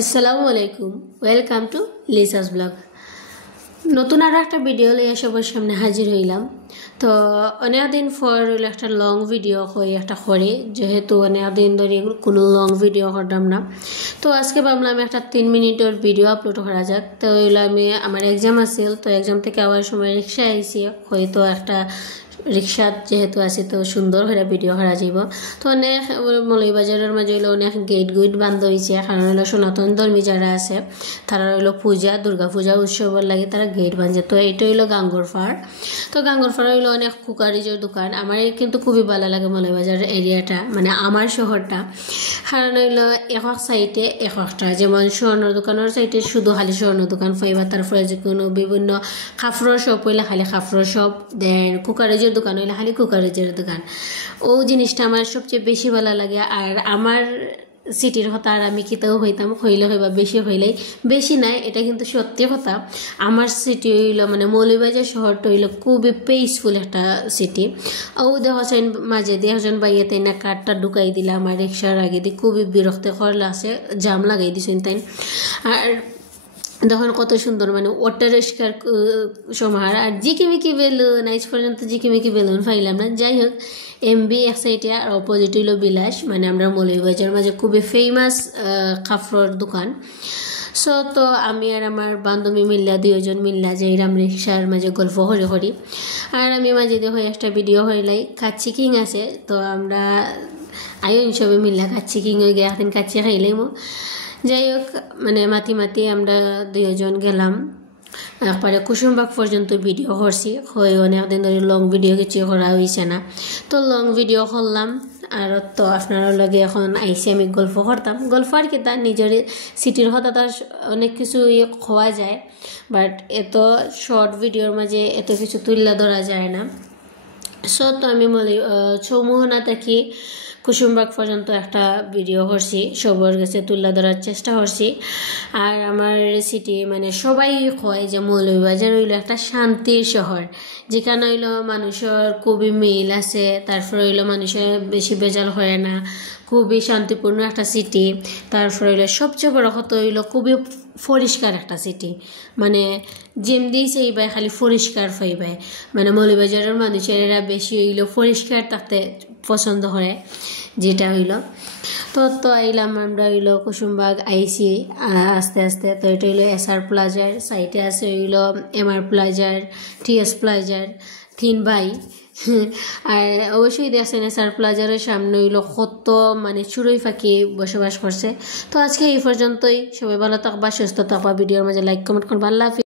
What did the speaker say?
আসসালামু আলাইকুম, welcome to লিসাস blog. নতুন আরও একটা ভিডিও লিয়ে সবার সামনে হাজির হইলাম। তো অনেক দিন পর একটা লং ভিডিও হয়ে একটা করে, যেহেতু অনেক দিন ধরে কোনো লং ভিডিও করতাম না। তো আজকে ভাবলাম একটা 3 মিনিটের ভিডিও আপলোড করা যাক। তো হইলো আমি আমার এক্সাম আছিল, তো এক্সাম থেকে আবার সময় রিক্সা আইসি, হয়তো একটা রিক্সা যেহেতু আছে তো সুন্দর করে ভিডিও করা যাব। তো অনেক মৌলভীবাজারের মাঝে হইলো অনেক গেট গুইট বান্ধ হয়েছে, কারণ হইলো সনাতন ধর্মী যারা আছে তারা হইলো পূজা দুর্গা পূজা উৎসবের লাগে তারা গেট বাঁধছে। তো এইটা হইলো গাঙ্গরফাড়। তো গাঙ্গরফাড় হইলো অনেক কুকারিজের দোকান। আমার কিন্তু খুবই ভালো লাগে মৌলভীবাজার এরিয়াটা, মানে আমার শহরটা, কারণ হইলো এক সাইডে এক একটা, যেমন স্বর্ণর দোকানের সাইডে শুধু খালি স্বর্ণ দোকান পাইবা, তারপরে যে কোনো বিভিন্ন কাপড়ের শপ হইলে খালি কাপড়ের শপ, দেন কুকারিজের দোকান হইলে খালি কুকারিজের দোকান। ও জিনিসটা আমার সবচেয়ে বেশি ভালো লাগে। আর আমার সিটির কথা আর আমি কিতাও হইতাম, হইলে হইবা বেশি হইলেই বেশি নাই, এটা কিন্তু সত্যি কথা। আমার সিটি হইলো মানে মৌলভীবাজার শহরটা হইলো খুবই পিসফুল একটা সিটি। ও দেখছেন মাঝে দেখছেন বাইয়াতে না কাঠটা ঢুকাই দিলাম আমার রিক্সার আগে দিয়ে, খুবই বিরক্ত করলে আছে, জাম লাগাই দিছেন তাই। আর তখন কত সুন্দর মানে অট্টারিষ্কার সমাহার, আর জিকিমিকি বেলুন, আজ পর্যন্ত জিকিমিকি বেলুন পাইলাম না। যাই হোক, এমবি এক সাইডে আর অপোজিট হইল বিলাস, মানে আমরা মৌলভীবাজার মাঝে খুবই ফেমাস কাপড়ের দোকান। সো তো আমি আর আমার বান্ধবী মিল্লা দুইজন মিল্লা যাইরাম রিক্সার মাঝে গল্প করে করি। আর আমি মাঝে দেখো একটা ভিডিও হইলাই কাচ্চি কিং আছে, তো আমরা আয়ো সবে মিল্লা কাচ্চি কিং হয়ে গিয়ে এখন কাচ্চি খাইলাম। যাই হোক, মানে মাতি আমরা দুইজন গেলাম, একবারে কুসুমবাগ পর্যন্ত ভিডিও করছি। হয়ে অনেকদিন ধরে লং ভিডিও কিছু করা হয়েছে না, তো লং ভিডিও করলাম। আর তো আপনার লগে এখন আইসি আমি গল্প করতাম, গল্প আর কি তার নিজের সিটির কথা তার অনেক কিছু খোয়া যায়, বাট এত শর্ট ভিডিওর মাঝে এত কিছু তুলে ধরা যায় না। সো তো আমি চৌমোহনা থাকি কুসুমবাগ পর্যন্ত একটা ভিডিও করছি, সবার কাছে তুলে ধরার চেষ্টা করছি। আর আমার সিটি মানে সবাই কয় যে মৌলভীবাজার হইলো একটা শান্তির শহর, যেখানে হইলো মানুষের খুবই মিল আছে, তারপরে হইলো মানুষের বেশি বেজাল হয় না, খুবই শান্তিপূর্ণ একটা সিটি। তারপরে হইলো সবচেয়ে বড় কথা হইলো খুবই পরিষ্কার একটা সিটি, মানে যেমনি সেইবাই খালি পরিষ্কার পাইবাই, মানে মৌলভীবাজারের মানুষেরা বেশি হইলো পরিষ্কার থাকতে পছন্দ করে, যেটা হইলো। তো আইলাম আমরা হইলো কুসুমবাগ আইসি আস্তে আস্তে। তো এটা হইলো এসআর প্লাজার সাইটে আছে হইলো এমআর প্লাজার, টিএস প্লাজার, 3 ভাই। আর অবশ্যই দেখছেন এসআর প্লাজারের সামনে হইলো কত মানে চড়ুই পাখি বসবাস করছে। তো আজকে এই পর্যন্তই, সবাই ভালো থাকবা, সুস্থ থাকবা, ভিডিওর মাঝে লাইক কমেন্ট করবা। আল্লাহ হাফেজ।